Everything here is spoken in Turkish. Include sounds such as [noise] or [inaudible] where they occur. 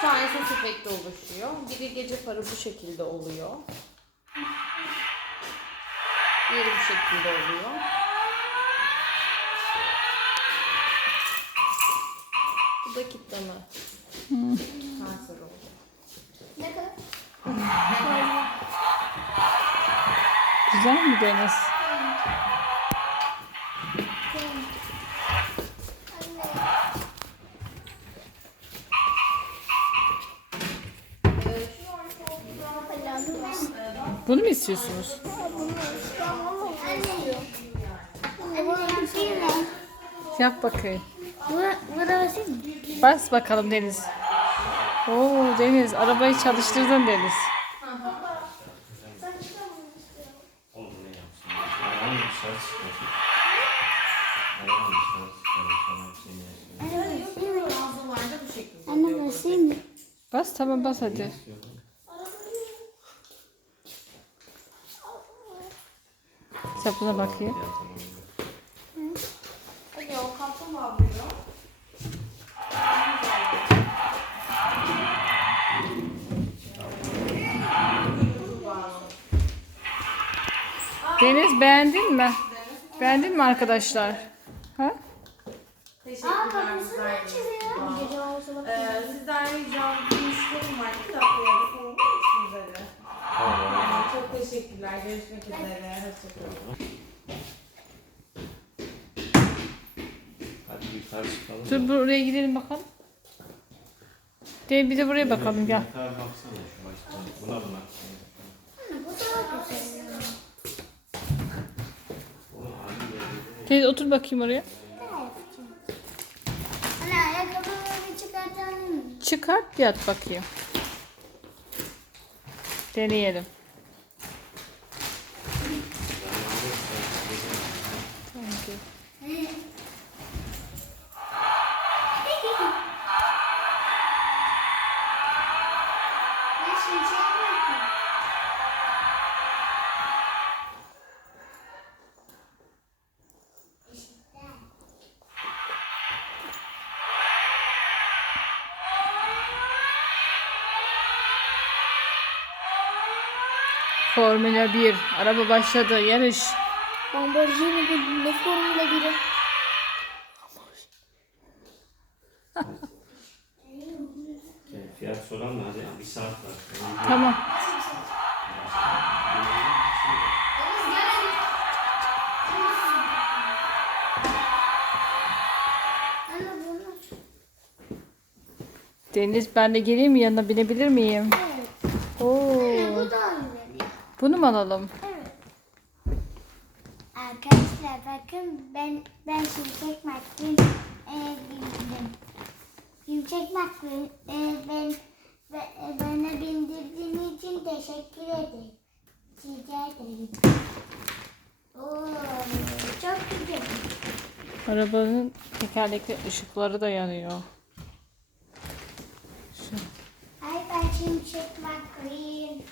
tane ses efekti oluşuyor. Biri gece farı bu şekilde oluyor. Diğeri bu şekilde oluyor. Bu da kitleme. Kanser oldu. Ne kadar? Güzel mi Deniz? Bunu mu istiyorsunuz? Yap bakayım. Bas bakalım Deniz. Oo Deniz arabayı çalıştırdın Deniz. Bas tamam bas hadi. Sapına bakayım. Hadi o kaplumbağa buyurun. Deniz beğendin mi? Beğendin mi arkadaşlar? Ha? Teşekkürler. Gece olsa bak. Ee, sizden ricam bir işlerim var. Bir dakika ya da teşekkürler. Görüşmek üzere. Hoşçakalın. Hadi yukarı çıkalım. Dur buraya gidelim bakalım. Değil bir de buraya bakalım gel. Yukarı baksana şu baştan. Buna buna. Deniz otur bakayım oraya. Anne ayakkabılarını çıkartalım mı? Çıkart yat bakayım. Deneyelim. Formula 1 araba başladı yarış. Lamborghini bu ne Formula 1'i? [laughs] soran mı hadi? Bir saat var. Tamam. Anne bunu. Deniz ben de geleyim mi yanına binebilir miyim? Evet. Oo. Bu daha güzel. Bunu mu alalım? Evet. Arkadaşlar bakın ben ben Şimşek McQueen e, bindim. Şimşek McQueen teşekkür ederim. Rica ederim. Oo, çok güzel. Arabanın tekerlekli ışıkları da yanıyor. Şu. Ay ben Şimşek McQueen.